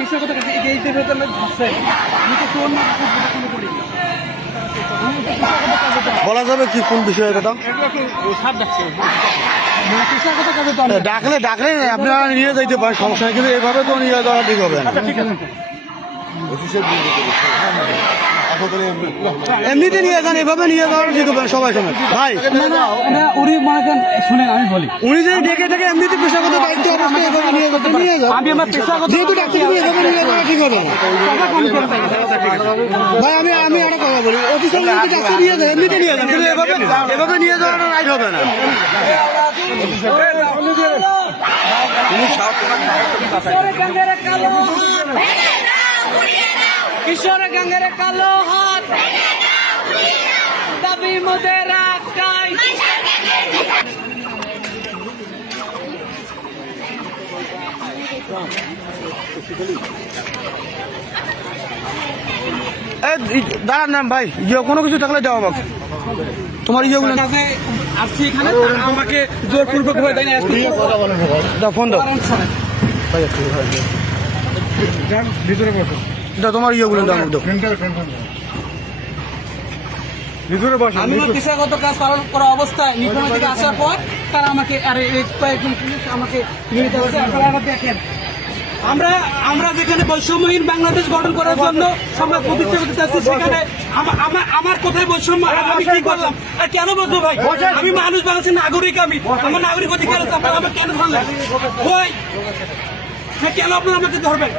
এই বলা। যাবে কি কোন বিষয়ে কথা এটা ডাকলে ডাকলে আপনারা নিয়ে যাইতে পারেন সমস্যা কিন্তু এভাবে তো নিয়ে যাওয়া ঠিক হবে না। আচ্ছা ঠিক আছে। এমনিতে নিয়ে যান এভাবে নিয়ে যাওয়া ঠিক হবে সবাই সময় ভাই। উনি মনে করেন শুনেন আমি বলি। উনি যদি ডেকে থেকে এমনিতে পেশাগত দায়িত্ব এভাবে নিয়ে নিয়ে আমি আমার পেশাগত যেহেতু ডাক্তার তুমি এভাবে নিয়ে যাওয়া ঠিক হবে। ভাই আমি আমি একটা কথা বলি। অফিসার যদি ডাক্তার নিয়ে যান এমনিতে নিয়ে যান কিন্তু এভাবে এভাবে নিয়ে যাওয়াটা রাইট হবে না। কিশোর গঙ্গের কালো হাত। দাবি মোদের একটাই। দাঁড়ান না ভাই ইয়ে কোনো কিছু থাকলে দেওয়া আমাকে। তোমার ইয়েগুলো আসছি এখানে আমাকে জোরপূর্বক হয়ে দেয় না ফোন দাও। ভিতরে বসো। দাও তোমার ইয়েগুলো দাও আমার পেশাগত কাজ পালন করা অবস্থায় নিখোঁজ থেকে আসার পর তারা আমাকে আরে কয়েকজন পুলিশ আমাকে নিয়ে যেতে আপনারা দেখেন। আমরা আমরা যেখানে বৈষম্যহীন বাংলাদেশ গঠন করার জন্য সমাজ প্রতিষ্ঠা করতে চাচ্ছি সেখানে আমা- আমা- আমার কোথায় বৈষম্য? আমি কি করলাম? আর কেন বলব ভাই? আমি মানুষ বাংলাদেশের নাগরিক আমি। আমার নাগরিক অধিকার আছে আপনারা আমাকে কেন ধরলেন? ওই। হ্যাঁ কেন আপনারা আমাকে ধরবেন?